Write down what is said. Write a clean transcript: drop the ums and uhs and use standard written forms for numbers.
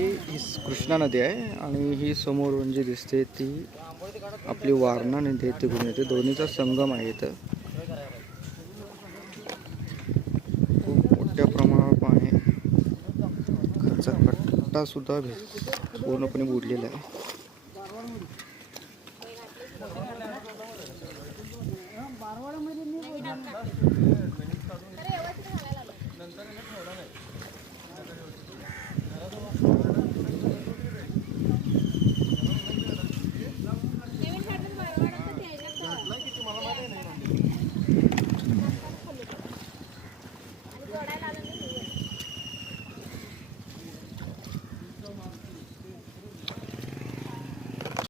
ही कृष्णा नदी आहे आणि ही समोरून जी दिसते ती आपली वारणा नदी आहे, तिकडून येते. दोन्हीचा संगम आहे इथं. खूप मोठ्या प्रमाणावर पाणी आहे. खालचा कट्टा सुद्धा पूर्णपणे बुडलेला आहे.